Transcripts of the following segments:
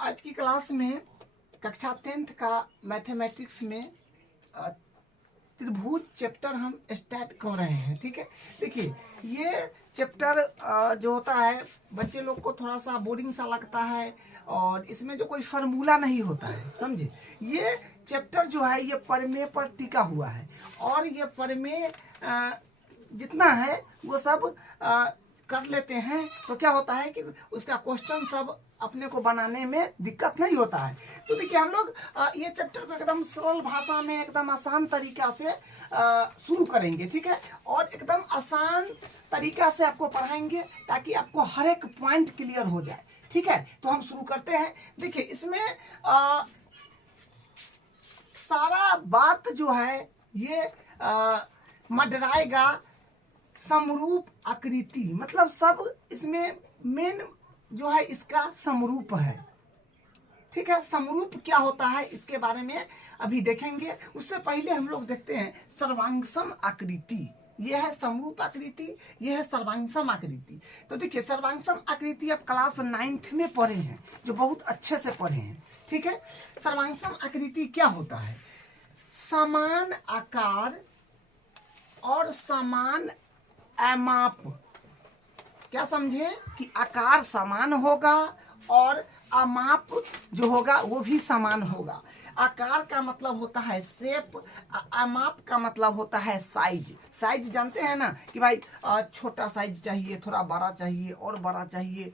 आज की क्लास में कक्षा 10th का मैथमेटिक्स में त्रिभुज चैप्टर हम स्टार्ट कर रहे हैं। ठीक है, देखिए ये चैप्टर जो होता है बच्चे लोग को थोड़ा सा बोरिंग सा लगता है और इसमें जो कोई फार्मूला नहीं होता है, समझे। ये चैप्टर जो है ये प्रमेय पर टिका हुआ है और ये प्रमेय जितना है वो सब कर लेते हैं तो क्या होता है कि उसका क्वेश्चन सब अपने को बनाने में दिक्कत नहीं होता है। तो देखिए हम लोग ये चैप्टर को एकदम सरल भाषा में एकदम आसान तरीका से शुरू करेंगे। ठीक है, और एकदम आसान तरीका से आपको पढ़ाएंगे ताकि आपको हर एक पॉइंट क्लियर हो जाए। ठीक है, तो हम शुरू करते हैं। देखिए इसमें सारा बात जो है ये मडराएगा समरूप आकृति, मतलब सब इसमें मेन जो है इसका समरूप है। ठीक है, समरूप क्या होता है इसके बारे में अभी देखेंगे। उससे पहले हम लोग देखते हैं सर्वांगसम आकृति। यह है समरूप आकृति, यह है सर्वांगसम आकृति। तो देखिए सर्वांगसम आकृति आप क्लास 9th में पढ़े हैं, जो बहुत अच्छे से पढ़े हैं। ठीक है, सर्वांगसम आकृति क्या होता है? समान आकार और समान अमाप। क्या समझे कि आकार समान होगा और अमाप जो होगा वो भी समान होगा। आकार का मतलब होता है शेप, अमाप का मतलब होता है साइज। साइज जानते हैं ना कि भाई छोटा साइज चाहिए, थोड़ा बड़ा चाहिए, और बड़ा चाहिए,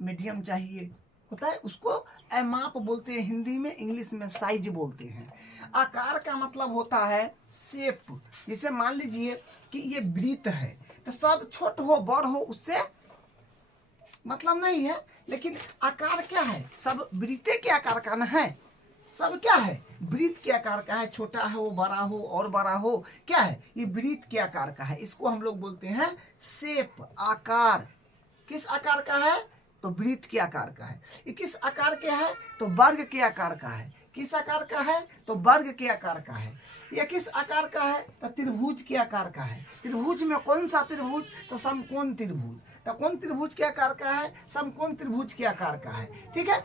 मीडियम चाहिए, होता है उसको अमाप बोलते हैं हिंदी में, इंग्लिश में साइज बोलते हैं। आकार का मतलब होता है शेप। जैसे मान लीजिए कि ये वृत्त है तो सब छोट हो बड़ हो उससे मतलब नहीं है, लेकिन आकार क्या है? सब वृत्ते के आकार का ना है, सब क्या है वृत्त के आकार का है। छोटा हो, बड़ा हो और बड़ा हो, क्या है ये वृत्त के आकार का है। इसको हम लोग बोलते हैं शेप, आकार। किस आकार का है? तो वृत्त के आकार का है। ये किस आकार के है? तो वर्ग के आकार का है। किस आकार का है? तो वर्ग के आकार का है। यह किस आकार का है? तो त्रिभुज के आकार का है। त्रिभुज में कौन सा त्रिभुज? तो समकोण त्रिभुज। तो कौन त्रिभुज के आकार का है? समकोण त्रिभुज के आकार का है। ठीक है,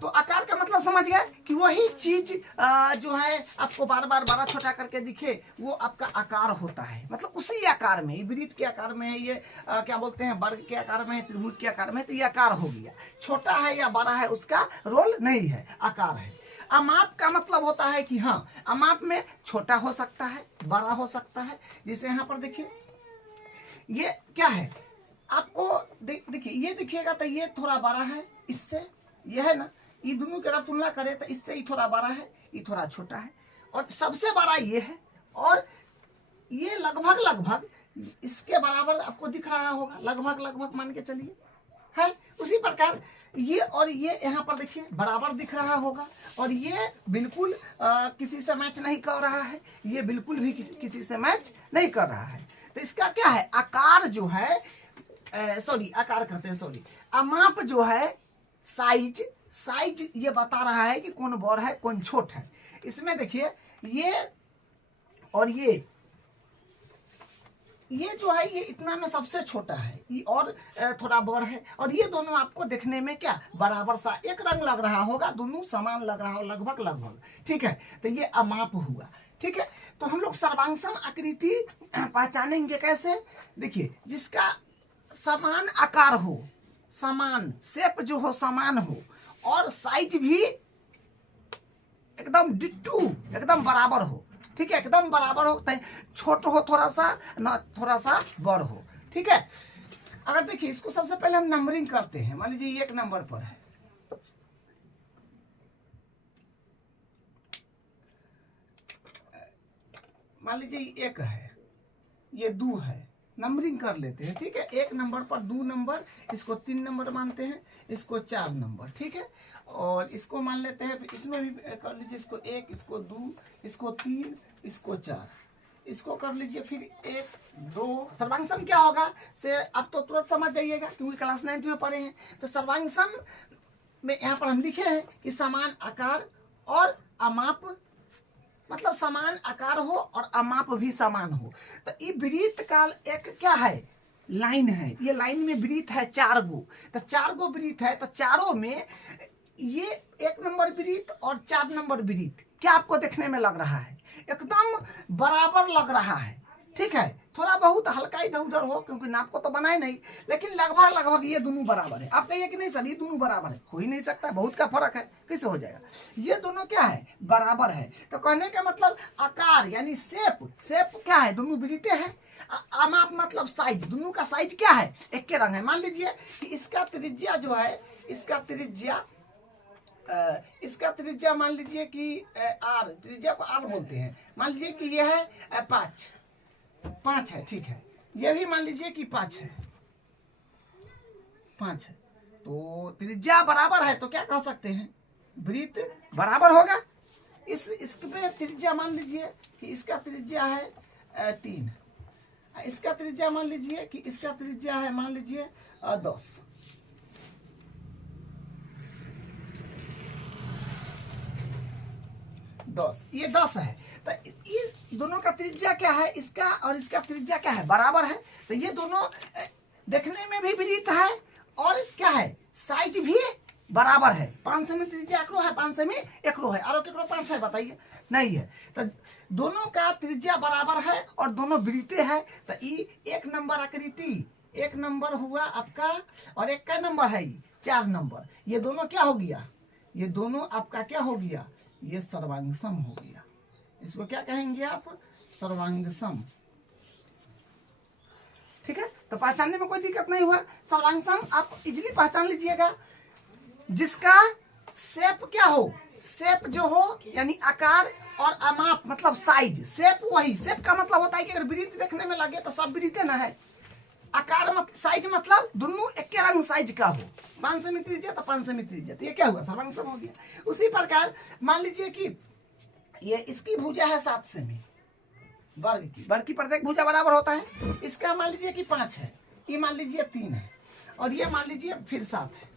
तो आकार का मतलब समझ गए कि वही चीज जो है आपको बार बार बड़ा छोटा करके दिखे, वो आपका आकार होता है। मतलब उसी आकार में, वृत्त के आकार में है, ये क्या बोलते हैं वर्ग के आकार में है, त्रिभुज के आकार में है, तो ये आकार हो गया। छोटा है या बड़ा है उसका रोल नहीं है, आकार है। अमाप का मतलब होता है कि हाँ, अमाप में छोटा हो सकता है, बड़ा हो सकता है। जैसे यहाँ पर देखिए ये क्या है, आपको देखिए ये दिखिएगा तो ये थोड़ा बड़ा है इससे, ये है ना, ये दोनों की अगर तुलना करें तो इससे ये थोड़ा बड़ा है, ये थोड़ा छोटा है, और सबसे बड़ा ये है, और ये लगभग इसके बराबर आपको दिख रहा होगा, लगभग मान के चलिए है। उसी प्रकार ये और ये यहाँ पर देखिए बराबर दिख रहा होगा, और ये बिल्कुल किसी से मैच नहीं कर रहा है, ये बिल्कुल भी किसी से मैच नहीं कर रहा है। तो इसका क्या है? आकार जो है आकार कहते हैं, अमाप जो है साइज। साइज ये बता रहा है कि कौन बड़ है कौन छोट है। इसमें देखिए ये और ये जो है ये इतना में सबसे छोटा है, ये और थोड़ा बड़ है, और ये दोनों आपको देखने में क्या बराबर सा एक रंग लग रहा होगा, दोनों समान लग रहा हो लगभग। ठीक है, तो ये अमाप हुआ। ठीक है, तो हम लोग सर्वांगसम आकृति पहचानेंगे कैसे? देखिए जिसका समान आकार हो, समान शेप जो हो, समान हो, और साइज भी एकदम डिट्टू, एकदम बराबर हो। ठीक है, एकदम बराबर हो, छोट हो थोड़ा सा ना, थोड़ा सा बड़ हो। ठीक है, अगर देखिए इसको सबसे पहले हम नंबरिंग करते हैं। मान लीजिए ये 1 नंबर पर है, मान लीजिए 1 है, ये 2 है, नंबरिंग कर लेते हैं। ठीक है, 1 नंबर पर 2 नंबर, इसको 3 नंबर मानते हैं, इसको 4 नंबर। ठीक है, और इसको मान लेते हैं, इसमें भी कर लीजिए, इसको 1, इसको 2, इसको 3, इसको 4, इसको कर लीजिए फिर 1 2। सर्वांगसम क्या होगा से अब तो तुरंत समझ जाइएगा क्योंकि क्लास 9th में पढ़े हैं। तो सर्वांगसम में यहाँ पर हम लिखे हैं कि समान आकार और अमाप, मतलब समान आकार हो और अमाप भी समान हो। तो ये वृत्त का एक क्या है? लाइन है। ये लाइन में वृत्त है 4 गो, तो 4 गो वृत्त है, तो चारों में ये 1 नंबर वृत्त और 4 नंबर वृत्त क्या आपको देखने में लग रहा है? एकदम बराबर लग रहा है, ठीक है। थोड़ा बहुत हल्का इधर उधर हो क्योंकि नाप को तो बनाए नहीं, लेकिन लगभग लगभग ये दोनों बराबर है। आप कहिए कि नहीं सर ये दोनों बराबर है, हो ही नहीं सकता, बहुत का फर्क है, कैसे हो जाएगा? ये दोनों क्या है? बराबर है। तो कहने का मतलब आकार यानी शेप, शेप क्या है? दोनों वृत्तें हैं। माप मतलब साइज, दोनों का साइज क्या है? एक के रंग है। मान लीजिए कि इसका त्रिज्या जो है, इसका त्रिज्या मान लीजिए कि आर, त्रिज्या को आर बोलते हैं। मान लीजिए कि यह है 5 है, ठीक है। ये भी मान लीजिए कि 5 है, 5 है। तो त्रिज्या बराबर है तो क्या कह सकते हैं? वृत्त बराबर होगा। इसमें त्रिज्या मान लीजिए कि इसका त्रिज्या है 3, इसका त्रिज्या मान लीजिए कि इसका त्रिज्या है मान लीजिए 10। ये 10 है। तो ये दोनों का त्रिज्या क्या है? इसका और इसका त्रिज्या क्या है? बराबर है। तो ये दोनों देखने में भी वृत्त है और क्या है? साइज भी बराबर है। 5 सेमी त्रिज्या एकरो है, 5 सेमी एकरो है, और केकरो 5 है बताइए? नहीं है। तो दोनों का त्रिज्या बराबर है और दोनों वृत्तें है। तो ये 1 नंबर आकृति, 1 नंबर हुआ आपका, और एक का नंबर है 4 नंबर। ये दोनों क्या हो गया? ये दोनों आपका क्या हो गया? ये सर्वांग सम हो गया। इसको क्या कहेंगे आप? सर्वांग सम, ठीक है। तो पहचानने में कोई दिक्कत नहीं हुआ। सर्वांग सम आप इजीली पहचान लीजिएगा। जिसका शेप क्या हो? शेप जो हो यानी आकार, और माप मतलब साइज। शेप वही, शेप का मतलब होता है कि अगर वृत्त देखने में लगे तो सब वृत्त ना है। आकार मत, साइज मतलब दोनों एक रंग साइज का हो। 5 सेमी त्रिज्या तो 5 सेमी त्रिज्या, तो ये क्या हुआ? सर्वांग सम हो गया। उसी प्रकार मान लीजिए कि ये इसकी भुजा है 7 सेमी, वर्ग की प्रत्येक भुजा बराबर होता है। इसका मान लीजिए कि 5 है, ये मान लीजिए 3 है, और ये मान लीजिए फिर 7 है।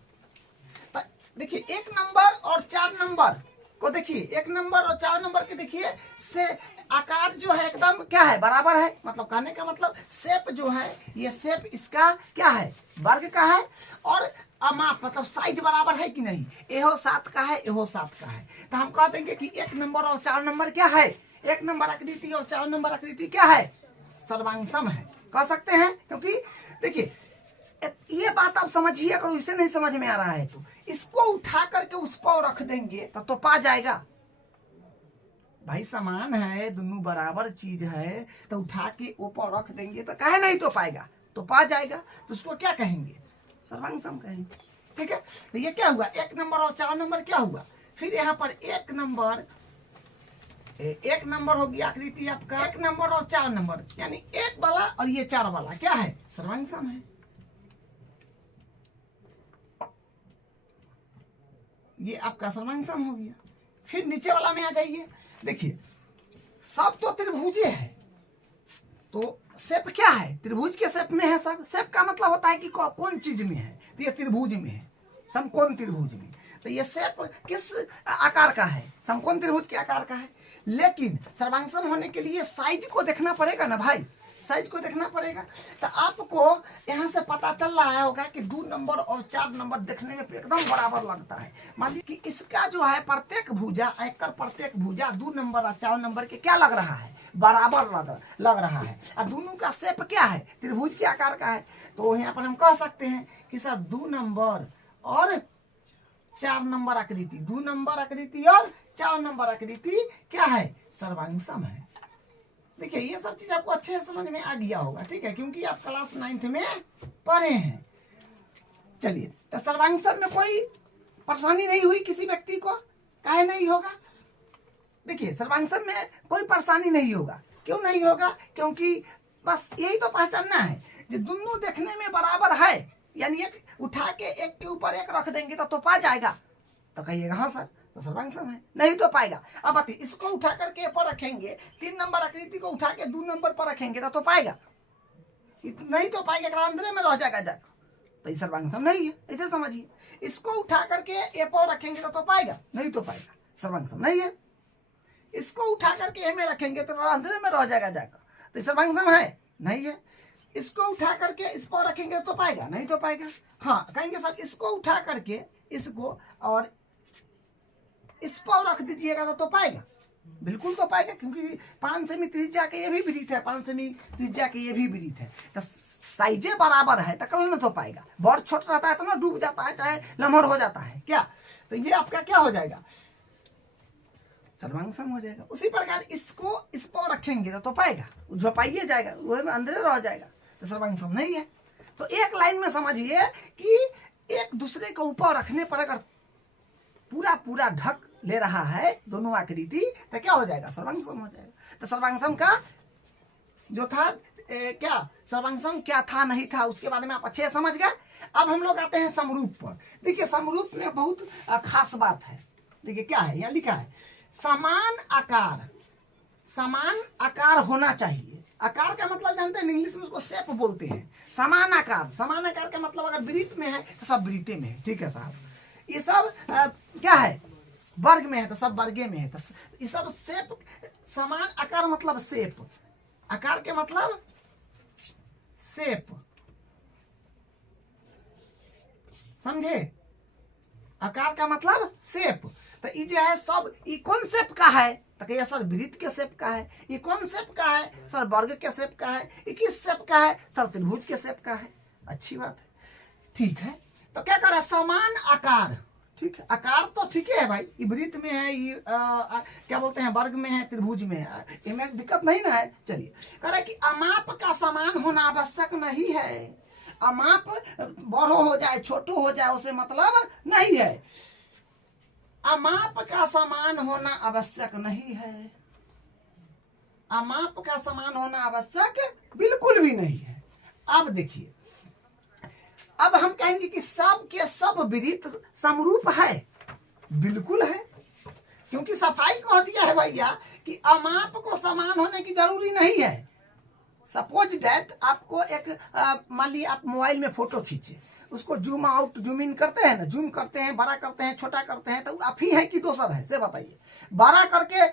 तो देखिए 1 नंबर और 4 नंबर को देखिए, 1 नंबर और 4 नंबर के देखिए से आकार जो है एकदम क्या है? बराबर है। मतलब कहने का मतलब शेप जो है, ये शेप इसका क्या है? वर्ग का है। और माप मतलब साइज बराबर है कि नहीं? एहो 7 का है, एहो 7 का है। तो हम कह देंगे कि 1 नंबर और 4 नंबर क्या है? 1 नंबर आकृति और 4 नंबर आकृति क्या है? सर्वांग सम है, कह सकते हैं। क्योंकि देखिए ये बात आप समझिए, अगर इसे नहीं समझ में आ रहा है तो इसको उठा करके उस पर रख देंगे तो पा जाएगा। भाई समान है, दोनों बराबर चीज है, तो उठा के ऊपर रख देंगे तो काहे नहीं तो पाएगा? तो पा जाएगा। तो उसको क्या कहेंगे? सर्वांग सम कहेंगे, ठीक है। तो ये क्या हुआ? 1 नंबर और 4 नंबर क्या हुआ? फिर यहाँ पर 1 नंबर हो गया आकृति आपका, 1 नंबर और 4 नंबर यानी 1 वाला और ये 4 वाला क्या है? सर्वांग सम है। ये आपका सर्वांग सम हो गया। फिर नीचे वाला में आ जाइए। देखिए सब तो त्रिभुजे है, तो शेप क्या है? त्रिभुज के शेप में है सब। शेप का मतलब होता है कि कौन चीज में है? तो ये त्रिभुज में है, समकोण त्रिभुज में। तो ये शेप किस आकार का है? समकोण त्रिभुज के आकार का है। लेकिन सर्वांग सम होने के लिए साइज को देखना पड़ेगा ना भाई, साइज को देखना पड़ेगा। तो आपको यहाँ से पता चल रहा होगा कि 2 नंबर और 4 नंबर देखने में एकदम बराबर लगता है। मान लीजिए कि इसका जो है प्रत्येक भुजा, प्रत्येक भुजा 2 नंबर और 4 नंबर के क्या लग रहा है? बराबर लग रहा है। और दोनों का शेप क्या है? त्रिभुज के आकार का है। तो यहाँ पर हम कह सकते हैं कि सर 2 नंबर और 4 नंबर आकृति, 2 नंबर आकृति और 4 नंबर आकृति क्या है? सर्वांग सम है। देखिए ये सब चीज आपको अच्छे से समझ में आ गया होगा, ठीक है, क्योंकि आप क्लास 9th में पढ़े हैं। चलिए, तो सर्वांग सम में कोई परेशानी नहीं हुई किसी व्यक्ति को? काहे नहीं होगा? देखिए सर्वांग सम में कोई परेशानी नहीं होगा। क्यों नहीं होगा? क्योंकि बस यही तो पहचानना है जो दोनों देखने में बराबर है, यानी एक उठा के एक के ऊपर एक रख देंगे तो पा जाएगा। तो कहिएगा हाँ सर, तो सर्वांग सम है। नहीं तो पाएगा। अब बताइए, इसको उठा करके पर रखेंगे, 3 नंबर आकृति को उठा के 2 नंबर पर रखेंगे तो पाएगा? नहीं तो पाएगा, अंदर में रह जाएगा जाकर, तो ये सर्वांग सम नहीं है। ऐसे समझिए, इसको उठा करके ए पर रखेंगे तो पाएगा? नहीं तो पाएगा, सर्वांग सम नहीं है। इसको उठा करके ए में रखेंगे तो अंदर में रह जाएगा जाकर, तो सर्वांग सम है? नहीं है। इसको उठा करके इस पर रखेंगे तो पाएगा? नहीं तो पाएगा। हाँ कहेंगे सर इसको उठा करके इसको और इस पर रख दीजिएगा तो पाएगा, बिल्कुल तो पाएगा, क्योंकि 5 सेमी त्रिज्या के ये भी वृत्त है, 5 सेमी त्रिज्या के ये भी वृत्त है, तो साइजे बराबर है तो कल न तो पाएगा। बड़ छोट रहता है तो ना डूब जाता है, चाहे लम्हर हो जाता है क्या, तो ये आपका क्या हो जाएगा, सर्वांग सम हो जाएगा। उसी प्रकार इसको इस पर रखेंगे तो पाएगा, जो पाइए जाएगा वो अंदर रह जाएगा, तो सर्वांग सम नहीं है। तो एक लाइन में समझिए कि एक दूसरे के ऊपर रखने पर अगर पूरा पूरा ढक ले रहा है दोनों आकृति तो क्या हो जाएगा, सर्वांग सम हो जाएगा। तो सर्वांग सम का जो था क्या, सर्वांग सम क्या था नहीं था उसके बारे में आप अच्छे समझ गए। अब हम लोग आते हैं समरूप पर। देखिए समरूप में बहुत खास बात है। देखिए क्या है, यहाँ लिखा है समान आकार होना चाहिए। आकार का मतलब जानते हैं, इंग्लिश में उसको शेप बोलते हैं। समान आकार का मतलब अगर वृत्त में है तो सब वृत्ते में है, ठीक है साहब। ये सब क्या है, वर्ग में है तो सब वर्गे में है, तो ये सब शेप, समान आकार मतलब शेप, आकार के मतलब शेप, समझे, आकार का मतलब शेप। तो ये जो है सब, ये कौन शेप का है, तो ये सर वृत्त के शेप का है। ये कौन शेप का है, सर वर्ग के शेप का है। ये किस शेप का है, सर त्रिभुज के शेप का है। अच्छी बात है, ठीक है। तो क्या कर रहा है, समान आकार, ठीक है, आकार तो ठीक है भाई, ये वृत्त में है, ये क्या बोलते हैं वर्ग में है, त्रिभुज में है, इसमें दिक्कत नहीं ना है। चलिए कह रहा है कि अमाप का समान होना आवश्यक नहीं है। अमाप बड़ो हो जाए छोटो हो जाए उसे मतलब नहीं है। अमाप का समान होना आवश्यक नहीं है। अमाप का समान होना आवश्यक बिल्कुल भी नहीं है। अब देखिए, अब हम कहेंगे कि सब के सब वृत्त समरूप है, बिल्कुल है, क्योंकि सफाई कह दिया है भैया कि अमाप को समान होने की जरूरी नहीं है। सपोज दैट आपको एक मान लीजिए आप मोबाइल में फोटो खींचे, उसको जूम आउट जूम इन करते हैं ना, जूम करते हैं, बड़ा करते हैं, छोटा करते हैं, तो आप ही है कि दोसर है से बताइए। बड़ा करके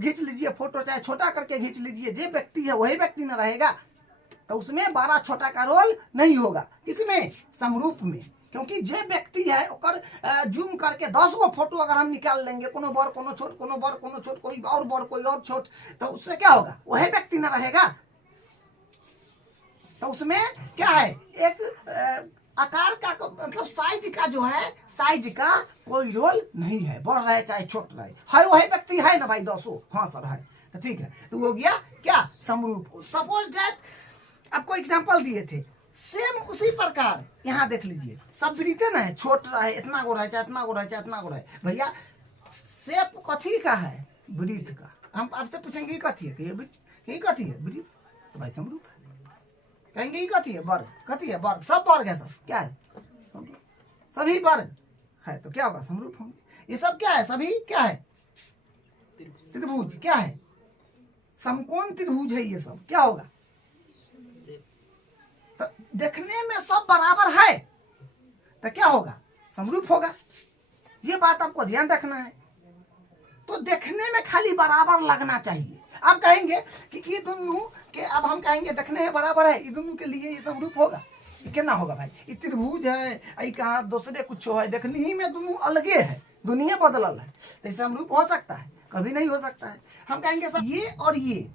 खींच लीजिए फोटो, चाहे छोटा करके खींच लीजिए, जो व्यक्ति है वही व्यक्ति न रहेगा, तो उसमें बड़ा छोटा का रोल नहीं होगा। किसमें, समरूप में, क्योंकि जे व्यक्ति है ओकर जूम करके 10 गो फोटो अगर हम निकाल लेंगे, कोनो बड़ कोनो छोट, कोनो बड़ कोनो छोट, कोई और बड़ कोई और छोट, तो उससे क्या होगा, वही व्यक्ति न रहेगा। तो उसमें क्या है, एक आकार का मतलब साइज का जो है, साइज का कोई रोल नहीं है, बड़ रहे चाहे छोट रहे, है वही व्यक्ति है ना भाई, 200, हाँ सर है, तो ठीक है, तो हो गया क्या, समरूप। सपोज दैट आपको एग्जांपल दिए थे, सेम उसी प्रकार यहाँ देख लीजिए, सब वृत्त ना है, छोट रहे, इतना गो रहे चाहे इतना गो रहे चाहे इतना गो रहे, भैया शेप कथी का है, वृत्त का। हम आपसे पूछेंगे कथी है, ये कथी है, वृत्त, तो भाई समरूप है। कहेंगे ये कथी है, वर्ग, कथी है, वर्ग, सब वर्ग है, सब क्या है, सभी वर्ग है, तो क्या होगा, समरूप होंगे। ये सब क्या है, सभी क्या है, त्रिभुज, क्या है, समकोण त्रिभुज है, ये सब क्या होगा, तो देखने में सब बराबर है तो क्या होगा, समरूप होगा। ये बात आपको ध्यान रखना है। तो देखने में खाली बराबर लगना चाहिए। अब कहेंगे कि ये दोनों के, अब हम कहेंगे देखने में बराबर है, ये दोनों के लिए ये समरूप होगा, ये क्या होगा भाई, ये त्रिभुज है, ये कहाँ दूसरे कुछ है, देखने ही में दोनों अलगे है, दुनिया बदलल है, तो ये समरूप हो सकता है, कभी नहीं हो सकता है। हम कहेंगे सब ये और ये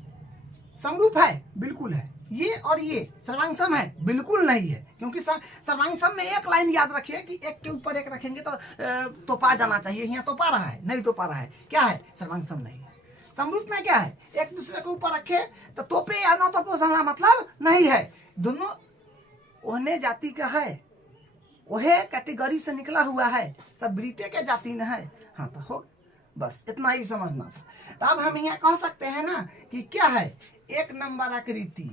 समरूप है, बिल्कुल है, ये और ये सर्वांग सम है, बिल्कुल नहीं है, क्योंकि सर्वांग सम में एक लाइन याद रखिए कि एक के ऊपर एक रखेंगे तो पा जाना चाहिए, यहाँ तो पा रहा है, नहीं तो पा रहा है, क्या है, सर्वांग सम नहीं है। समरूप में क्या है, एक दूसरे के ऊपर रखे तो तोपे या ना तोपे समझना मतलब नहीं है, दोनों ओहने जाति का है, वह कैटेगरी से निकला हुआ है, सब वृत्ते के जाति न है, हाँ तो हो, बस इतना ही समझना था। तो अब हम यहाँ कह सकते हैं ना कि क्या है, एक नंबर आकृति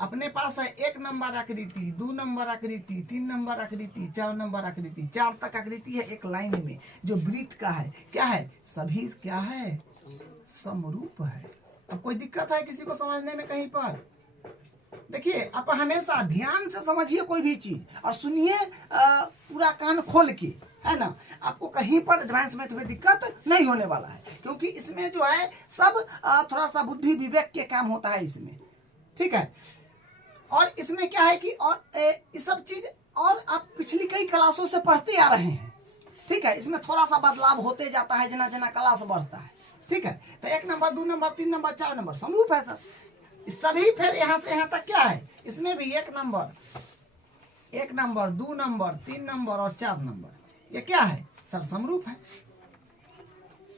अपने पास है, एक नंबर आकृति, 2 नंबर आकृति, 3 नंबर आकृति, 4 नंबर आकृति, 4 तक आकृति है एक लाइन में, जो वृत्त का है, क्या है, सभी क्या है, समरूप है। अब कोई दिक्कत है किसी को समझने में कहीं पर, देखिए आप हमेशा ध्यान से समझिए कोई भी चीज और सुनिए पूरा कान खोल के, है ना, आपको कहीं पर एडवांस मैथ में दिक्कत नहीं होने वाला है, क्योंकि इसमें जो है सब थोड़ा सा बुद्धि विवेक के काम होता है इसमें, ठीक है। और इसमें क्या है कि और ये सब चीज और आप पिछली कई क्लासों से पढ़ते आ रहे हैं, ठीक है, इसमें थोड़ा सा बदलाव होते जाता है जना जना क्लास बढ़ता है। ठीक है, तो 1 नंबर 2 नंबर 3 नंबर 4 नंबर समरूप है सर। इस सभी फिर यहाँ से यहाँ तक क्या है, इसमें भी 1 नंबर 2 नंबर 3 नंबर और 4 नंबर, ये क्या है सर, समरूप है,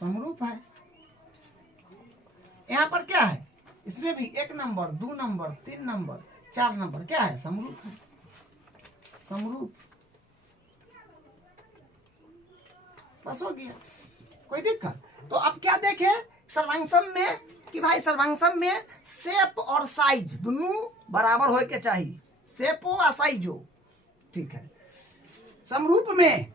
समरूप है। यहाँ पर क्या है, इसमें भी 1 नंबर 2 नंबर 3 नंबर 4 नंबर क्या है, समरूप है, समरूप। बस हो गया, कोई दिक्कत? तो अब क्या देखे सर्वांगसम में कि भाई सर्वांगसम में शेप और साइज दोनों बराबर होके चाहिए, शेप हो या साइज हो। ठीक है, समरूप में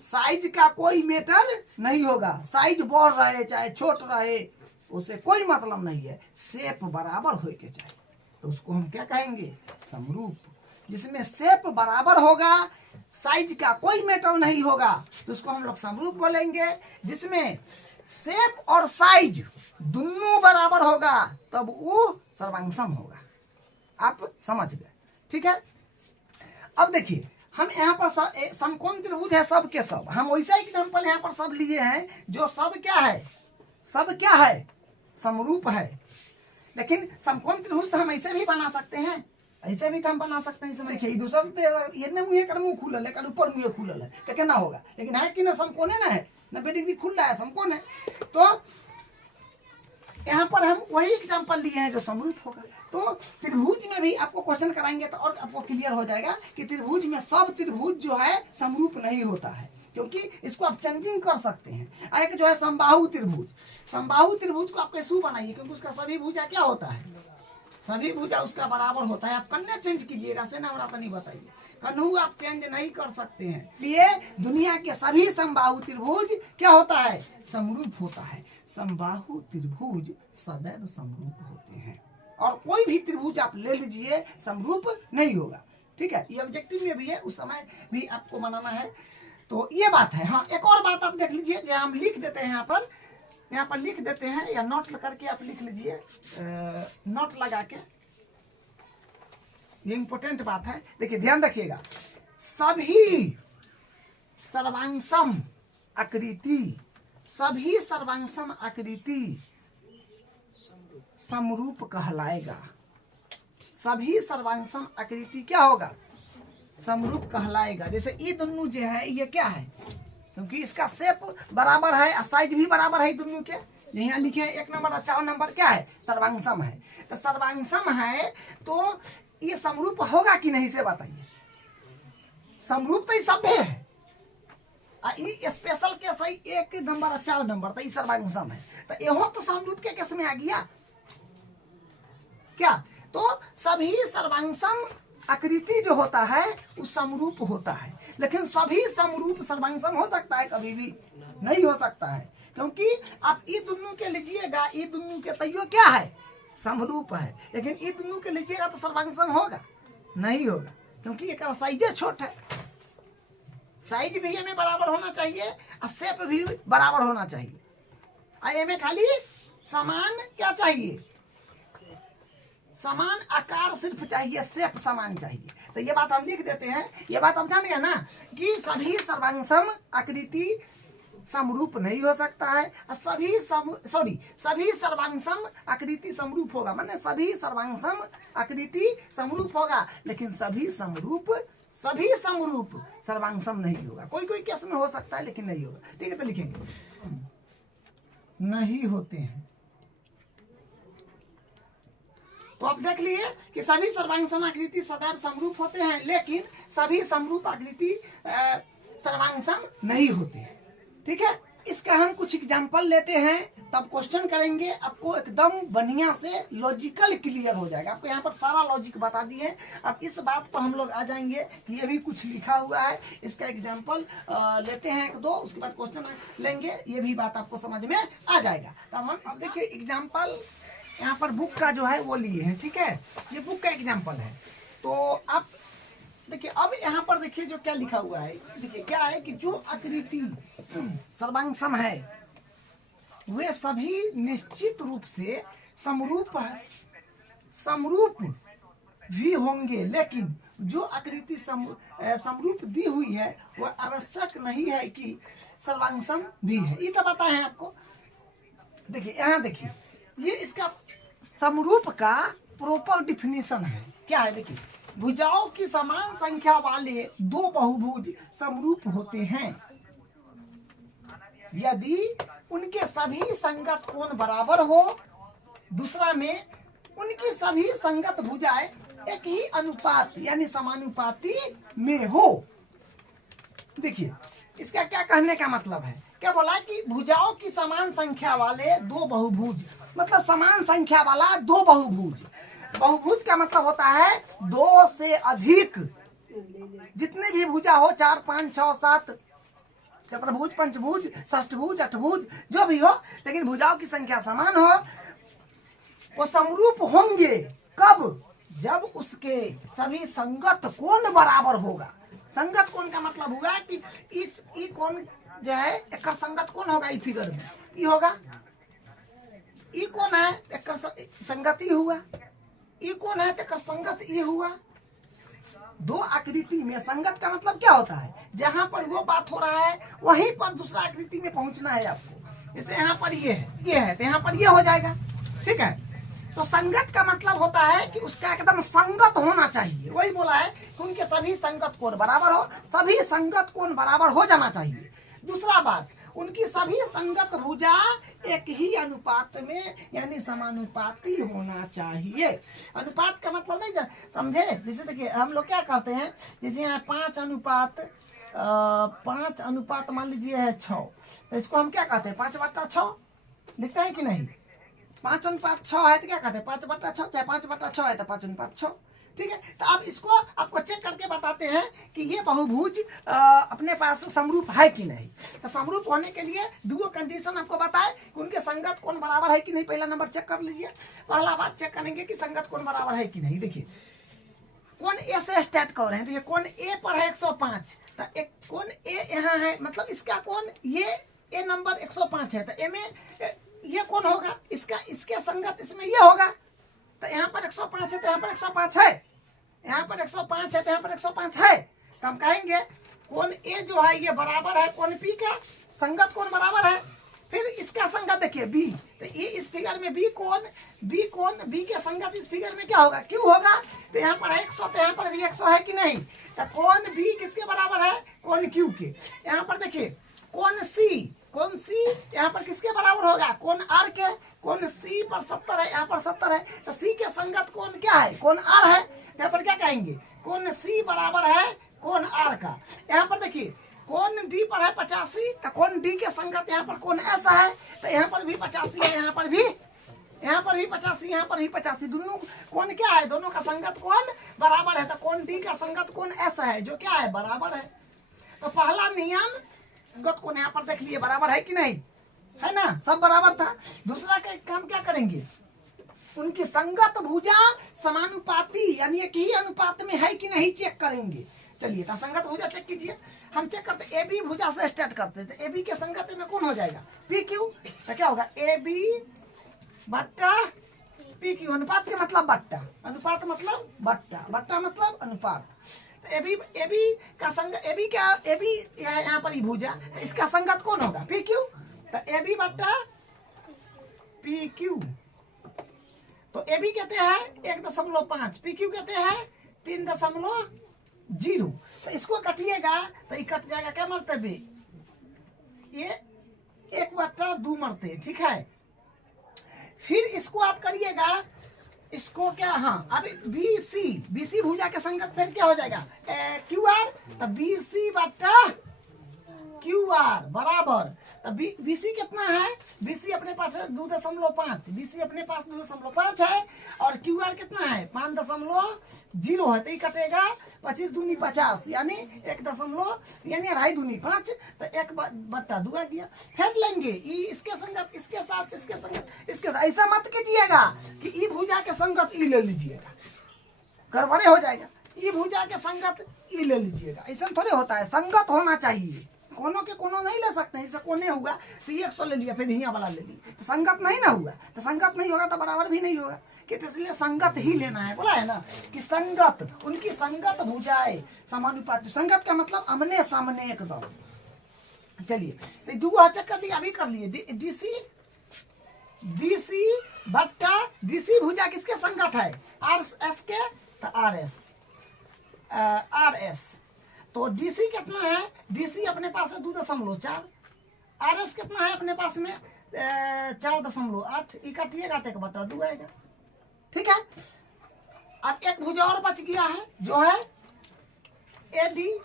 साइज का कोई मैटर नहीं होगा, साइज बढ़ रहे चाहे छोट रहे उससे कोई मतलब नहीं है, शेप बराबर होके चाहिए, तो उसको हम क्या कहेंगे, समरूप। जिसमें शेप बराबर होगा, साइज का कोई मैटर नहीं होगा, तो उसको हम लोग समरूप बोलेंगे। जिसमें शेप और साइज दोनों बराबर होगा तब वो सर्वांगसम होगा। आप समझ गए? ठीक है, अब देखिए हम यहाँ पर समकोण त्रिभुज है सब के सब, हम वैसा एग्जाम्पल यहाँ पर सब लिए हैं जो सब क्या है, सब क्या है, समरूप है। लेकिन समकोण त्रिभुज तो हम ऐसे भी बना सकते हैं, ऐसे भी तो हम बना सकते हैं। इसमें देखिए दूसरा ये ना मुँह कर मुँह खुलल है, कर ऊपर मुँह खुलल है, तो क्या होगा, लेकिन है कि ना समकोण है ना, है 90 डिग्री खुल रहा है, समकोण है। तो यहाँ पर हम वही एग्जाम्पल लिए हैं जो समरूप होगा। तो त्रिभुज में भी आपको क्वेश्चन कराएंगे तो और आपको क्लियर हो जाएगा कि त्रिभुज में सब त्रिभुज जो है समरूप नहीं होता है, क्योंकि इसको आप चेंजिंग कर सकते हैं। एक जो है समबाहु त्रिभुज, समबाहु त्रिभुज को आप कैसे बनाइए, क्योंकि उसका सभी भुजा क्या होता है, सभी भुजा उसका बराबर होता है। आप कन्या चेंज कीजिएगा, सेना बड़ा नहीं बताइए, कन्हू आप चेंज नहीं कर सकते हैं। ये दुनिया के सभी समबाहु त्रिभुज क्या होता है, समरूप होता है। समबाहु त्रिभुज सदैव समरूप होते हैं, और कोई भी त्रिभुज आप ले लीजिए समरूप नहीं होगा। ठीक है, ये ऑब्जेक्टिव में भी है, उस समय भी आपको बनाना है, तो ये बात है। हाँ, एक और बात आप देख लीजिए, जो हम लिख देते हैं यहाँ पर लिख देते हैं, या नोट करके आप लिख लीजिए, नोट लगा के, ये इंपॉर्टेंट बात है। देखिए ध्यान रखिएगा, सभी सर्वांगसम आकृति, सभी सर्वांगसम आकृति समरूप कहलाएगा। सभी सर्वांगसम आकृति क्या होगा, समरूप कहलाएगा। जैसे ये दोनों जो है ये क्या है, क्योंकि इसका शेप बराबर है, साइज भी बराबर है दोनों के, यहाँ लिखे हैं 1 नंबर और 4 नंबर क्या है, सर्वांगसम है। तो सर्वांगसम है तो ये समरूप होगा कि नहीं से बताइए, समरूप तो ये सभ्य है, ये स्पेशल केस है 1 नंबर और 4 नंबर, तो ये सर्वांगसम है, तो यहो तो समरूप के केस में आ गया क्या। तो सभी सर्वांगसम आकृति जो होता है वो समरूप होता है, लेकिन सभी समरूप सर्वांगसम हो सकता है, कभी भी नहीं हो सकता है, क्योंकि आप ये दोनों के लीजिएगा, ये दोनों के तैयो क्या है, समरूप है, लेकिन ये दोनों के लीजिएगा तो सर्वांगसम होगा नहीं होगा, क्योंकि एक साइज छोट है, साइज भी में बराबर होना चाहिए और शेप भी बराबर होना चाहिए, और में खाली समान क्या चाहिए, समान आकार सिर्फ चाहिए, शेप समान चाहिए। तो ये बात हम लिख देते हैं, ये बात हम जान गए ना कि सभी सर्वांगसम आकृति समरूप नहीं हो सकता है, सभी सर्वांगसम आकृति समरूप होगा, माने सभी सर्वांगसम आकृति समरूप होगा, लेकिन सभी समरूप सर्वांगसम नहीं होगा। कोई कोई केस में हो सकता है लेकिन नहीं होगा। ठीक है, तो लिखेंगे नहीं होते हैं। तो आप देख लिए कि सभी सर्वांगसम आकृति सदैव समरूप होते हैं, लेकिन सभी समरूप आकृति सर्वांगसम नहीं होते हैं। ठीक है, इसका हम कुछ एग्जाम्पल लेते हैं, तब क्वेश्चन करेंगे, आपको एकदम बढ़िया से लॉजिकल क्लियर हो जाएगा। आपको यहाँ पर सारा लॉजिक बता दिए। अब इस बात पर हम लोग आ जाएंगे कि ये भी कुछ लिखा हुआ है, इसका एग्जाम्पल लेते हैं 1-2, उसके बाद क्वेश्चन लेंगे, ये भी बात आपको समझ में आ जाएगा। तब हम अब देखिए एग्जाम्पल यहाँ पर बुक का जो है वो लिए हैं। ठीक है, ये बुक का एग्जाम्पल है। तो आप देखिए, अब यहाँ पर देखिए जो क्या लिखा हुआ है, देखिए क्या है कि जो आकृति सर्वांगसम है वे सभी निश्चित रूप से समरूप भी होंगे, लेकिन जो आकृति समरूप दी हुई है वह आवश्यक नहीं है कि सर्वांगसम भी है। ये तो पता है आपको। देखिए यहाँ देखिए, ये इसका समरूप का प्रॉपर डिफिनीशन है। क्या है देखिए, भुजाओं की समान संख्या वाले दो बहुभुज समरूप होते हैं यदि उनके सभी संगत कोण बराबर हो। दूसरा में उनकी सभी संगत भुजाएं एक ही अनुपात यानी समानुपाती में हो। देखिए इसका क्या कहने का मतलब है, क्या बोला कि भुजाओं की समान संख्या वाले दो बहुभुज, मतलब समान संख्या वाला दो बहुभुज। बहुभुज का मतलब होता है दो से अधिक, जितने भी भुजा हो, 4 5 6 7 चतुर्भुज, पंचभुज, षष्ठभुज, अष्टभुज, जो भी हो, लेकिन भुजाओं की संख्या समान हो, वो समरूप होंगे। कब? जब उसके सभी संगत कोण बराबर होगा। संगत कोण का मतलब हुआ कि इस ई कोण जो है एक संगत कोण होगा, ई फिगर में ई होगा, ई कोण है एक संगत ई हुआ, ई कोण है एक संगत ई हुआ। दो आकृति में संगत का मतलब क्या होता है, जहां पर वो बात हो रहा है वहीं पर दूसरा आकृति में पहुंचना है आपको। जैसे यहाँ पर ये है तो यहाँ पर ये हो जाएगा, ठीक है। तो संगत का मतलब होता है कि उसका एकदम संगत होना चाहिए। वही बोला है कि उनके सभी संगत कोण बराबर हो, सभी संगत कोण बराबर हो जाना चाहिए। दूसरा बात, उनकी सभी संगत भुजा एक ही अनुपात में यानी समानुपाती होना चाहिए। अनुपात का मतलब नहीं समझे। जैसे देखिए हम लोग क्या करते हैं, जैसे यहाँ 5 अनुपात मान लीजिए है 6, तो इसको हम क्या कहते हैं 5/6 लिखते हैं कि नहीं। 5/6 है तो क्या कहते हैं 5/6, चाहे 5/6 है तो 5/6, ठीक है। तो अब इसको आपको चेक करके बताते हैं कि ये बहुभुज अपने पास समरूप है कि नहीं। तो समरूप होने के लिए दो कंडीशन आपको बताए कि उनके संगत कोण बराबर है कि नहीं। पहला नंबर चेक कर लीजिए। पहला बात चेक करेंगे कि संगत कोण बराबर है कि नहीं। देखिए कोण ए से स्टार्ट कर रहे हैं। देखिए कोण ए पर है 105, तो एक कोण ए यहाँ है, मतलब इसका कोण ये ए नंबर 105 है, तो ए में ये कौन होगा, इसका इसके संगत इसमें ये होगा। तो यहाँ पर 105 है तो यहाँ पर 105 है, यहाँ पर 105 है तो यहाँ पर 105 है। तो हम कहेंगे कौन ए जो है ये बराबर है कौन पी का, संगत कौन बराबर है। फिर इसका संगत देखिए बी, तो ये इस फिगर में बी बी के संगत इस फिगर में क्या होगा, क्यू होगा। तो यहाँ पर 100 तो यहाँ पर भी 100 है कि नहीं। तो कौन बी किसके बराबर है, कौन क्यू के। यहाँ पर देखिए कौन सी यहाँ पर किसके बराबर होगा, कौन आर के। कौन सी पर 70 है, यहाँ पर 70 है, तो सी के संगत कौन क्या है, कौन आर है। यहाँ पर क्या कहेंगे, कौन सी बराबर है कौन आर का। यहाँ पर देखिए कौन डी पर है 85, तो कौन डी के संगत यहाँ पर कौन ऐसा है, तो यहाँ पर भी 85 है, यहाँ पर भी 85, यहाँ पर भी 85। दोनों कौन क्या है, दोनों का संगत कौन बराबर है। तो कौन डी का संगत कौन ऐसा है जो क्या है, बराबर है। तो पहला नियम गत कोण यहाँ पर देख लिए बराबर है कि नहीं, है ना, सब बराबर था। दूसरा का काम क्या करेंगे, उनकी संगत भुजा समानुपाती यानी एक ही अनुपात में है कि नहीं चेक करेंगे। चलिए तो संगत भुजा चेक कीजिए। हम चेक करते ए बी भुजा से स्टार्ट करते हैं। तो ए बी के संगत में कौन हो जाएगा, पी क्यू। तो क्या होगा, ए बी बट्टा पी क्यू। अनुपात के मतलब बट्टा, अनुपात मतलब बट्टा, बट्टा मतलब अनुपात। ए बी का संग ए बी क्या, ए बी यहाँ पर ही भुजा, इसका संगत कौन होगा, पी क्यू। तो ए बी बट्टा पी क्यू। तो ए बी कहते हैं 1.5, पी क्यू कहते हैं 3.0। तो इसको कटिएगा तो ये कट जाएगा क्या मरतबे, ये 1/2 मरते, ठीक है। फिर इसको आप करिएगा, इसको क्या, हाँ अब बीसी भुजा के संगत फिर क्या हो जाएगा, क्यू आर। तो बीसी बट्टा क्यू आर बराबर। तो बीसी कितना है, बीसी अपने पास है 2.5, बीसी अपने पास 2.5 है, और क्यू आर कितना है 5.0 है। तो ये कटेगा 25 दूनी 50 यानी 1 यानी 2.5 दूनी 5, तो 1/2 आ गया। फिर लेंगे इसके संगत इसके साथ, इसके संगत इसके साथ। ऐसा मत कीजिएगा कि ई भुजा के संगत ई ले लीजिएगा, गड़बड़े हो जाएगा। ई भुजा के संगत ई ले लीजिएगा, ऐसा थोड़े होता है, संगत होना चाहिए। कोनों के कोनों नहीं ले सकते हैं, जैसे कोने हुआ तो ये 100 ले लिया, फिर यहाँ वाला ले लिया, तो संगत नहीं ना हुआ, तो संगत नहीं होगा तो बराबर भी नहीं होगा, कि इसलिए संगत ही लेना है। बोला है ना कि संगत, उनकी संगत भुजाएं समानुपाती। संगत का मतलब आमने सामने एकदम। चलिए तो दो चेक कर लिया, अभी कर लिए। डीसी बट्टा डीसी भुजा किसके संगत है? आर एस के, तो आर एस। तो डीसी कितना है? डीसी अपने पास है 2.4, आर एस कितना है अपने पास में 4.8, इकट्ठिएगा तो 1/2 आएगा। ठीक है, अब एक भुजा और बच गया है जो है एडी।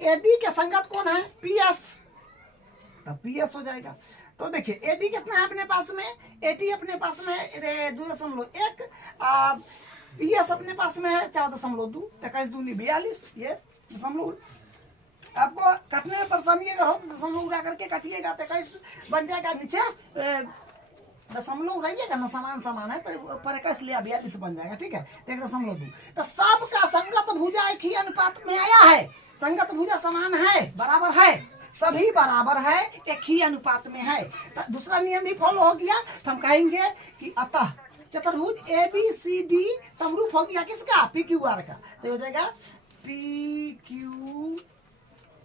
एडी के संगत कौन है? पीएस, तो पीएस हो जाएगा। तो देखिए एडी कितना है अपने पास में? एडी अपने पास में 2.1, पीएस अपने पास में है 4.2, 21 दूनी 42, ये दशमलव। आपको कटने में परेशानी अगर हो तो दशमलव उड़ा करके काटिएगा तो 21 बन जाएगा, नीचे दशमलव रहिएगा ना, समान है तो पर 21 लिया 42 बन जाएगा। ठीक है, 1.2। तो सबका संगत भुजा एक ही अनुपात में आया है, संगत भुजा समान है, बराबर है, सभी बराबर है, एक ही अनुपात में है। तो दूसरा नियम भी फॉलो हो गया, तो हम कहेंगे कि अतः चतुर्भुज ए बी सी डी समरूप हो गया किसका? पी क्यू आर का, तो हो जाएगा पी क्यू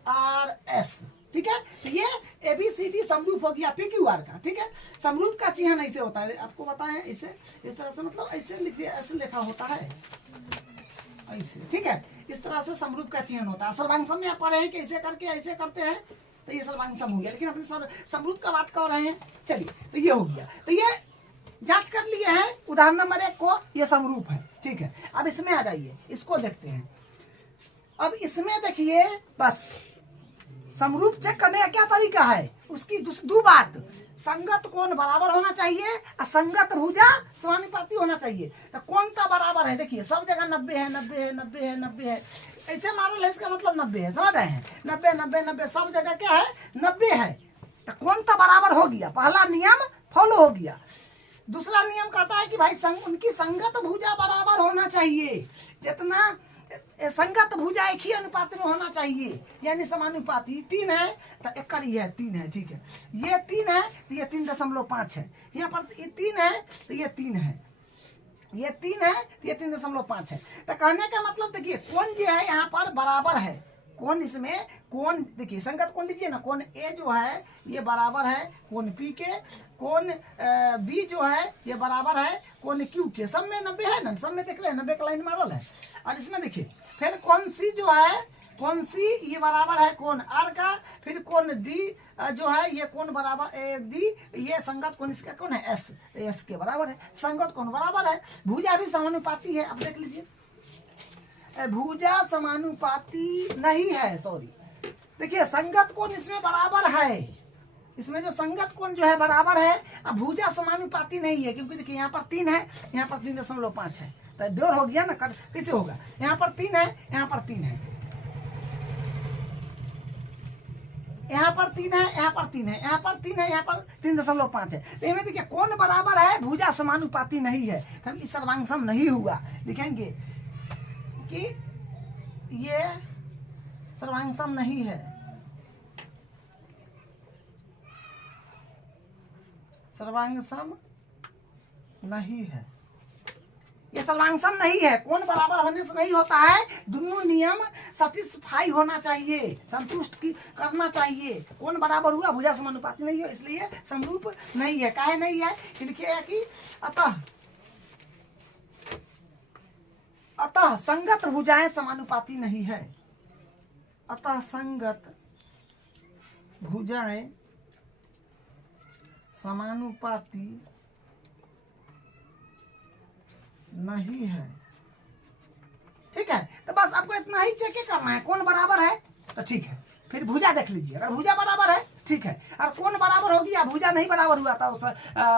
आर एस। ठीक है, तो ये ए बी सी डी समरूप हो गया पी क्यू आर का। ठीक है, समरूप का चिन्ह ऐसे होता है, आपको बताएं, इसे इस तरह से, मतलब ऐसे लिखिए, ऐसे लिखा होता है ऐसे। ठीक है, इस तरह से समरूप का चिन्ह होता है। सर्वांगसम में आप पढ़े हैं कि ऐसे करके ऐसे करते हैं, तो ये सर्वांगसम हो गया, लेकिन अपने समरूप का बात कर रहे हैं। चलिए, तो ये हो गया, तो ये जांच कर लिए हैं उदाहरण नंबर 1 को, ये समरूप है। ठीक है, अब इसमें आ जाइए, इसको देखते हैं। अब इसमें देखिए, बस समरूप चेक करने का क्या तरीका है, उसकी दो बात, संगत कोण बराबर होना चाहिए और संगत भुजा समानुपाती होना चाहिए। तो कौन सा बराबर है? देखिए सब जगह 90 है, 90 है, 90 है, 90 है, ऐसे मानो है, इसका मतलब 90 है, समझ रहे हैं? 90 90 90 सब जगह क्या है? 90 है। तो कौन सा बराबर हो गया? पहला नियम फॉलो हो गया। दूसरा नियम कहता है कि भाई उनकी संगत भुजा बराबर होना चाहिए, जितना संगत भुजा एक ही अनुपात में होना चाहिए, यानी समानुपाती। 3 है तो एक ही है, 3 है। ठीक है, ये 3 है तो ये 3.5 है, यहाँ पर ये 3 है तो ये 3 है, ये 3 है तो ये 3.5 है। तो कहने का मतलब देखिए कौन जो है यहाँ पर बराबर है, कौन इसमें कौन, देखिए संगत कौन लीजिए ना, कौन ए जो है ये बराबर है कौन पी के, कौन बी जो है ये बराबर है कौन क्यू के। सब में 90 है ना, सब में देख रहे हैं 90 का लाइन मारल है। और इसमें देखिए फिर कौन सी जो है, कौन सी ये बराबर है कौन आर का, फिर कौन डी जो है ये कौन बराबर ए डी, ये संगत कौन इसका कौन है? एस, एस के बराबर है। संगत कौन बराबर है, भुजा भी समानुपाती है। अब देख लीजिए भुजा समानुपाती नहीं है, सॉरी, देखिए संगत कोण इसमें बराबर है, इसमें जो संगत कोण जो है बराबर है, अब भुजा समानुपाती नहीं है, क्योंकि देखिए यहाँ पर 3 है, यहाँ पर 3.5 है, तो जोड़ हो गया ना, कैसे होगा? यहाँ पर 3 है, यहाँ पर 3 है, यहाँ पर 3 है, यहाँ पर 3 है, यहाँ पर 3 है, यहाँ पर 3.5 है। तो इसमें देखिए कौन बराबर है? भुजा समानुपाती नहीं है, क्योंकि सर्वांगसम नहीं हुआ। लिखेंगे कि ये सर्वांगसम नहीं है, सर्वांगसम नहीं है, ये सर्वांगसम नहीं है। कौन बराबर होने से नहीं होता है, दोनों नियम सेटिस्फाई होना चाहिए, संतुष्ट की करना चाहिए। कौन बराबर हुआ? भुजा समानुपाती नहीं हो, इसलिए समरूप नहीं है। काहे नहीं है? लिखिएगा कि अतः संगत भुजाएं समानुपाती नहीं है, अतः संगत भुजाएं समानुपाती नहीं है। ठीक है, तो बस आपको इतना ही चेक करना है, कौन बराबर है तो ठीक है। फिर भुजा देख लीजिए, अगर भुजा बराबर है ठीक है, और कौन बराबर हो गया, भुजा नहीं बराबर हुआ तो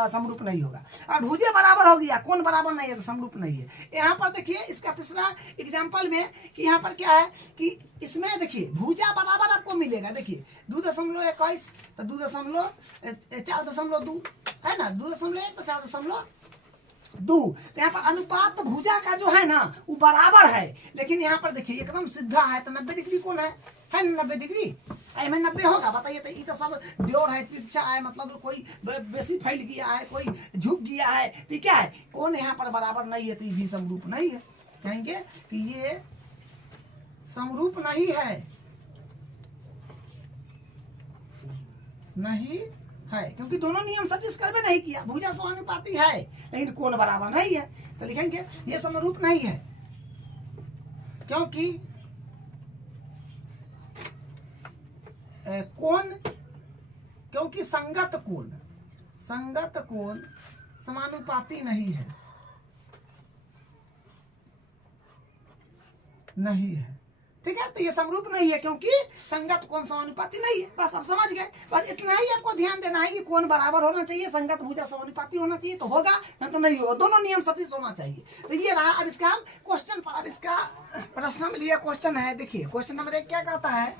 समरूप नहीं होगा। और भुजा बराबर हो गया, कौन बराबर नहीं है तो समरूप नहीं है। यहाँ पर देखिए इसका तीसरा एग्जाम्पल में कि यहाँ पर क्या है कि इसमें देखिए भुजा बराबर आपको मिलेगा। देखिए 2.21 तो 4.2 है ना, 2.1 तो 4.2। तो यहाँ पर अनुपात भुजा का जो है ना वो बराबर है, लेकिन यहाँ पर देखिए एकदम सीधा है, तो 90 डिग्री कौन है? है ना 90 डिग्री, में 90 होगा, बताइए। तो ये तो सब ड्योर है, तिरछा है, मतलब कोई बेसी फैल गया है, कोई झुक गया है, तो क्या है, कौन यहाँ पर बराबर नहीं है, तो ये भी समरूप नहीं है। कहेंगे कि ये समरूप नहीं है, नहीं है, क्योंकि दोनों नियम सटिस्फाई में नहीं किया। भुजा समानुपाती है लेकिन कोण बराबर नहीं है, तो लिखेंगे ये समरूप नहीं है, क्योंकि कोण, क्योंकि संगत कोण समानुपाती नहीं है, नहीं है। ठीक है, तो ये समरूप नहीं है क्योंकि संगत कोण समानुपाती नहीं है। बस अब समझ गए, बस इतना ही आपको ध्यान देना है कि कोण बराबर होना चाहिए, संगत भुजा समानुपाती होना चाहिए, तो होगा, नहीं तो नहीं होगा, दोनों नियम सटिश होना चाहिए। तो ये रहा। अब इसका हम क्वेश्चन पर, अब इसका प्रश्न में लिया क्वेश्चन है, देखिए क्वेश्चन नंबर 1 क्या कहता है,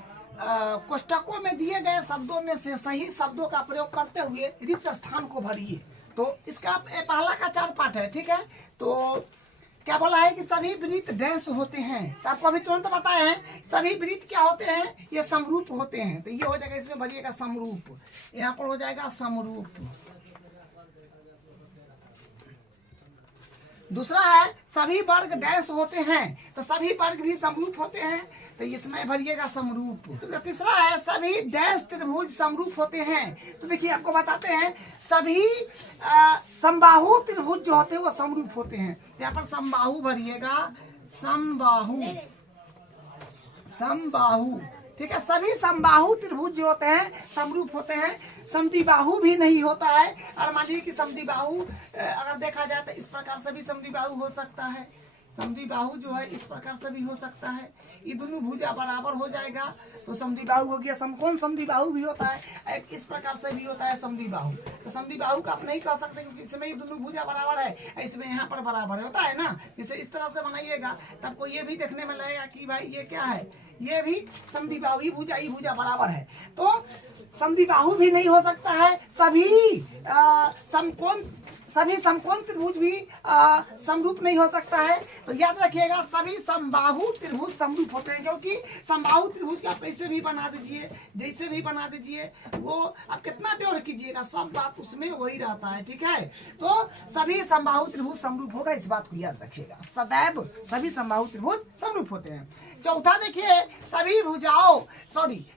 कोष्टकों में दिए गए शब्दों में से सही शब्दों का प्रयोग करते हुए रिक्त स्थान को भरिए। तो इसका पहला का 4 पार्ट है, ठीक है। तो क्या बोला है कि सभी वृत्त डैश होते हैं, तो आपको अभी तुरंत बताए हैं सभी वृत्त क्या होते हैं, ये समरूप होते हैं। तो ये हो जाएगा, इसमें भरिएगा समरूप, यहाँ पर हो जाएगा समरूप। दूसरा है सभी वर्ग डैश होते हैं, तो सभी वर्ग भी समरूप होते हैं, तो इसमें भरिएगा समरूप। उसका तीसरा है सभी डैश त्रिभुज समरूप होते हैं, तो देखिए आपको बताते हैं सभी समबाहु त्रिभुज जो होते हैं वो समरूप होते हैं। यहाँ पर समबाहु भरिएगा, समबाहु, समबाहु, ठीक है। सभी समबाहु त्रिभुज जो होते हैं समरूप होते हैं। समद्विबाहु भी नहीं होता है, और मान लीजिए कि समद्विबाहु अगर देखा जाए तो इस प्रकार से भी समद्विबाहु हो सकता है, समद्विबाहु जो है इस प्रकार से भी हो सकता है, ये दोनों भुजा बराबर हो जाएगा तो समद्विबाहु हो गया। समकोण समद्विबाहु भी होता है, इस प्रकार से भी होता है समद्विबाहु। तो समद्विबाहु का आप नहीं कह सकते क्योंकि इसमें ये दोनों भुजा बराबर है, इसमें यहाँ पर बराबर होता है ना। इसे इस तरह से बनाइएगा तब को ये भी देखने में लगेगा कि भाई ये क्या है, ये भी समद्विबाहु, ये भुजा बराबर है। तो समद्विबाहु भी नहीं हो सकता है, सभी समकोण त्रिभुज भी समरूप नहीं हो सकता है। तो याद रखिएगा सभी समबाहु त्रिभुज समरूप होते हैं, क्योंकि समबाहु त्रिभुज का कैसे भी बना दीजिए, जैसे भी बना दीजिए, वो आप कितना ड्योर कीजिएगा सब बात उसमें वही रहता है, ठीक है। तो सभी समबाहु त्रिभुज समरूप होगा, इस बात को याद रखिएगा, सदैव सभी समबाहु त्रिभुज समरूप होते हैं। चौथा देखिए सभी भुजाओं,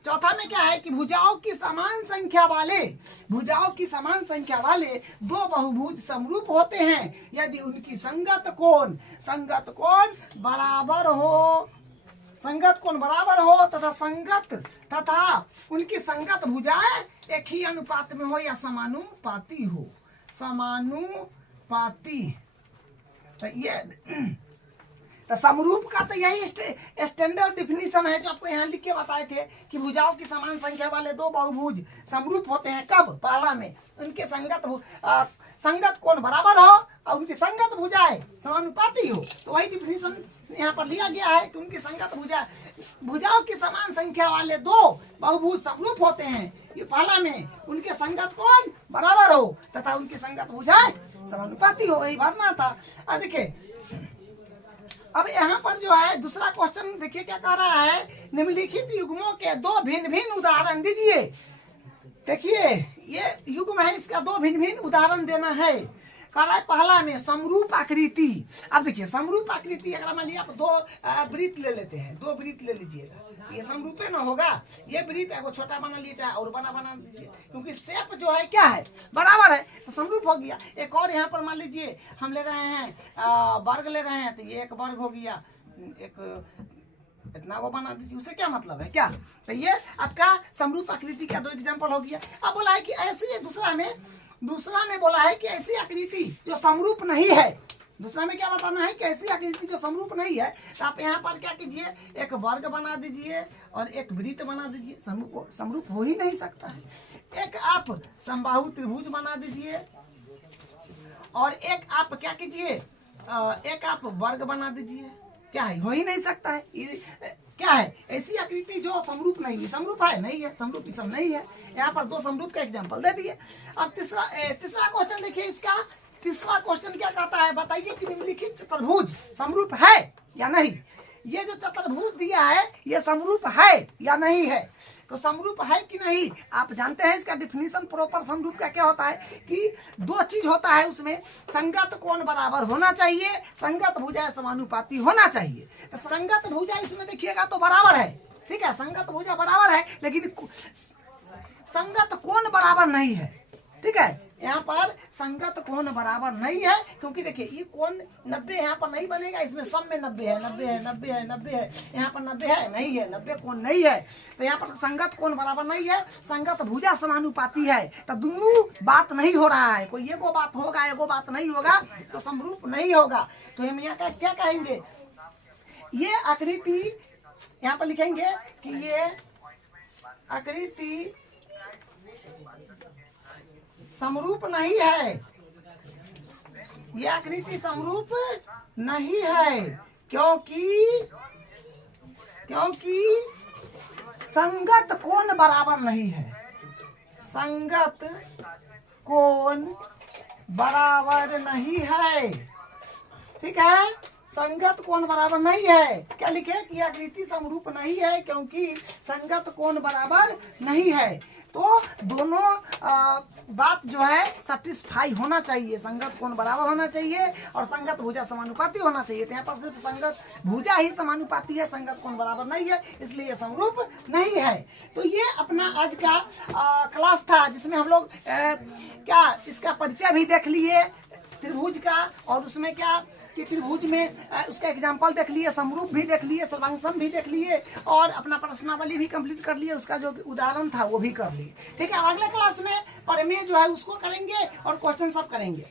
चौथा में क्या है कि भुजाओं की समान संख्या वाले दो बहुभुज समरूप होते हैं यदि उनकी संगत कोण बराबर हो तथा उनकी संगत भुजाएं एक ही अनुपात में हो या समानुपाती हो। तो ये तो समरूप का तो यही स्टैंडर्ड डिफिनीशन है जो आपको यहाँ लिख के बताए थे कि भुजाओं की समान संख्या वाले दो बहुभुज समरूप होते हैं। कब? पहला में उनके संगत कोण बराबर हो और उनकी संगत भुजाएं समानुपाती हो। तो वही डिफिनीशन यहाँ पर लिया गया है कि उनकी संगत भुजाओं की समान संख्या वाले दो बहुभुज समरूप होते हैं। ये पहला में उनके संगत कोण बराबर हो तथा उनकी संगत भुजाएं समानुपाती हो, वही भरना था। अब देखिए अब यहाँ पर जो है दूसरा क्वेश्चन देखिए क्या कह रहा है, निम्नलिखित युग्मों के दो भिन्न भिन्न उदाहरण दीजिए। देखिए ये युग्म है, इसका दो भिन्न भिन्न उदाहरण देना है। कह रहा है पहला में समरूप आकृति। अब देखिए समरूप आकृति अगर मान लिया आप दो वृत्त ले लेते हैं, दो वृत्त ले लीजिएगा, ये समरूपे ना होगा। ये वृत्त है वो छोटा बना लीजिए चाहे और बना दीजिए, क्योंकि शेप जो है क्या है बराबर है तो समरूप हो गया। एक और यहाँ पर मान लीजिए हम ले रहे हैं वर्ग ले रहे हैं, तो ये एक वर्ग हो गया, एक इतना को बना दीजिए, उससे क्या मतलब है क्या। तो ये आपका समरूप आकृति का दो एग्जाम्पल हो गया। अब बोला है कि ऐसी दूसरा में बोला है कि ऐसी आकृति जो समरूप नहीं है। दूसरा में क्या बताना है कि ऐसी आकृति जो समरूप नहीं है, तो आप यहाँ पर क्या कीजिए, एक वर्ग बना दीजिए और एक वृत्त बना दीजिए। समरूप हो ही नहीं सकता है। एक आप समबाहु त्रिभुज बना दीजिए और एक आप क्या कीजिए, एक आप वर्ग बना दीजिए। क्या है, हो ही नहीं सकता है। क्या है ऐसी आकृति जो समरूप नहीं है। समरूप है नहीं है, समरूप सब नहीं है। यहाँ पर दो समरूप का एग्जाम्पल दे दिए। अब तीसरा क्वेश्चन देखिए, इसका तीसरा क्वेश्चन क्या कहता है, बताइए कि निम्नलिखित चतुर्भुज समरूप है या नहीं। ये जो चतुर्भुज दिया है ये समरूप है या नहीं है। तो समरूप है कि नहीं, आप जानते हैं इसका डिफिनीशन प्रॉपर समरूप का क्या होता है कि दो चीज होता है उसमें, संगत कोण बराबर होना चाहिए, संगत भुजा समानुपाती होना चाहिए। तो संगत भुजा इसमें देखिएगा तो बराबर है, ठीक है, संगत भुजा बराबर है, लेकिन संगत कोण बराबर नहीं है, ठीक है। यहाँ पर संगत कोण बराबर नहीं है, क्योंकि देखिए ये कोण 90 यहाँ पर नहीं बनेगा, इसमें सब में 90 है, 90 है, 90 है, 90 है, यहाँ पर 90 है नहीं है, 90 कोण नहीं है। तो यहाँ पर संगत कोण बराबर नहीं है, संगत भुजा समानुपाती है। तो दोनों बात नहीं हो रहा है, कोई एगो बात होगा एगो बात नहीं होगा, तो समरूप नहीं होगा। तो हम यहाँ का क्या कहेंगे, ये आकृति यहाँ पर लिखेंगे कि ये आकृति समरूप नहीं है, ये आकृति समरूप नहीं है, क्योंकि संगत कोण बराबर नहीं है, संगत कोण बराबर नहीं है, ठीक है, संगत कोण बराबर नहीं है। क्या लिखे कि आकृति समरूप नहीं है क्योंकि संगत कोण बराबर नहीं है। तो दोनों बात जो है सेटिस्फाई होना चाहिए, संगत कोण बराबर होना चाहिए और संगत भुजा समानुपाती होना चाहिए। तो यहाँ पर सिर्फ संगत भुजा ही समानुपाती है, संगत कोण बराबर नहीं है, इसलिए ये समरूप नहीं है। तो ये अपना आज का क्लास था, जिसमें हम लोग क्या इसका परिचय भी देख लिए त्रिभुज का, और उसमें क्या कि त्रिभुज में उसका एग्जाम्पल देख लिए, समरूप भी देख लिए, सर्वांगसम भी देख लिए, और अपना प्रश्नावली भी कंप्लीट कर लिए, उसका जो उदाहरण था वो भी कर लिए। ठीक है, अगले क्लास में प्रमेय जो है उसको करेंगे और क्वेश्चन सब करेंगे।